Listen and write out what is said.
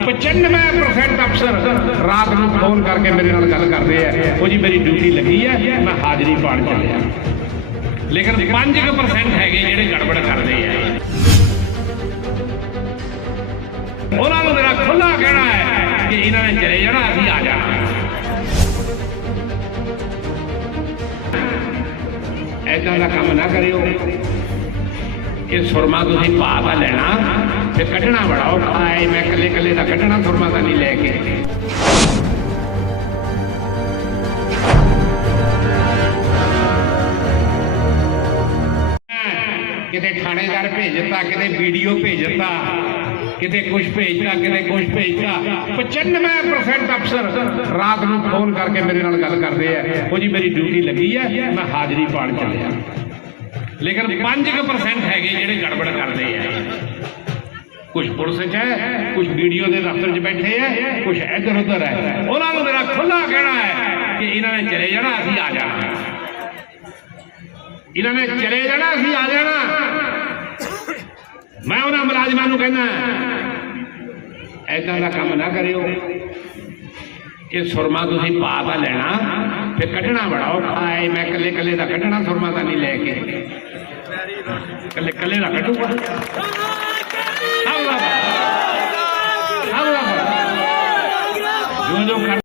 95% ਅਫਸਰ ਰਾਤ ਨੂੰ ਫੋਨ ਕਰਕੇ ਮੇਰੇ ਨਾਲ ਗੱਲ ਕਰਦੇ ਆ। ਉਹ ਜੀ ਮੇਰੀ ਡਿਊਟੀ ਲੱਗੀ ਹੈ ਮੈਂ ਹਾਜ਼ਰੀ ਪਾਣ ਚੱਲਿਆ। ਲੇਕਿਨ 5% ਹੈਗੇ ਜਿਹੜੇ ਗੜਬੜ ਕਰਦੇ ਆ। ਉਹਨਾਂ ਨੂੰ ਮੇਰਾ ਖੁੱਲਾ ਕਹਿਣਾ ਹੈ ਕਿ ਇਹਨਾਂ ਨੇ ਚਲੇ ਜਾਣਾ, ਅਸੀਂ ਆ ਜਾਣਾ। ਐਦਾਂ ਦਾ ਕੰਮ ਨਾ ਕਰਿਓ। ਇਹ ਸੁਰਮਾ ਤੁਸੀਂ ਪਾ ਦਾ ਲੈਣਾ ਤੇ ਕੱਢਣਾ ਬੜਾ ਔਖਾ ਹੈ ਮੈਂ ਇਕੱਲੇ ਇਕੱਲੇ ਦਾ ਕੱਢਣਾ, ਸੁਰਮਾ ਤਾਂ ਨਹੀਂ ਲੈ ਕੇ। ਕਿਤੇ ਥਾਣੇਦਾਰ ਭੇਜ ਦਿੱਤਾ ਕਿਤੇ ਵੀਡੀਓ ਭੇਜ ਦਿੱਤਾ ਕਿਤੇ ਕੁਝ ਭੇਜਤਾ, ਕਿਤੇ ਕੁਝ ਭੇਜਤਾ। 95% ਅਫਸਰ ਰਾਤ ਨੂੰ ਫੋਨ ਕਰਕੇ ਮੇਰੇ ਨਾਲ ਗੱਲ ਕਰਦੇ ਆ। ਉਹ ਜੀ, ਮੇਰੀ ਡਿਊਟੀ ਲੱਗੀ ਹੈ ਮੈਂ ਹਾਜ਼ਰੀ ਪਾਣ ਚੱਲਿਆ। ਲੇਕਿਨ 5% ਹੈਗੇ ਜਿਹੜੇ ਗੜਬੜ ਕਰਦੇ ਆ। ਕੁਝ ਪੁਲਿਸ 'ਚ ਹੈ ਕੁਝ ਵੀਡੀਓ ਦੇ ਦਫ਼ਤਰ 'ਚ ਬੈਠੇ ਹੈ ਕੁਝ ਇੱਧਰ ਉੱਧਰ ਹੈ। ਉਹਨਾਂ ਨੂੰ ਮੇਰਾ ਖੁੱਲਾ ਕਹਿਣਾ ਹੈ ਕਿ ਇਹਨਾਂ ਨੇ ਚਲੇ ਜਾਣਾ, ਅਸੀਂ ਆ ਜਾਣਾ। ਇਹਨਾਂ ਨੇ ਚਲੇ ਜਾਣਾ, ਅਸੀਂ ਆ ਜਾਣਾ। ਮੈਂ ਉਹਨਾਂ ਮੁਲਾਜ਼ਮਾਂ ਨੂੰ ਕਹਿੰਦਾ ਐਦਾਂ ਦਾ ਕੰਮ ਨਾ ਕਰਿਓ। ਇਹ ਸੁਰਮਾ ਤੁਸੀਂ ਪਾ ਤਾਂ ਲੈਣਾ ਤੇ ਕੱਢਣਾ ਬੜਾ ਔਖਾ ਹੈ। ਮੈਂ ਇਕੱਲੇ ਇਕੱਲੇ ਦਾ ਕੱਢਣਾ ਸੁਰਮਾ ਤਾਂ ਨਹੀਂ ਲੈ ਕੇ। ਇਕੱਲੇ ਇਕੱਲੇ ਦਾ ਕੱਢੂਗਾ ਸਭ ਦਾ ਸਭ ਦਾ ਜੋ ਜੋ ਕਰ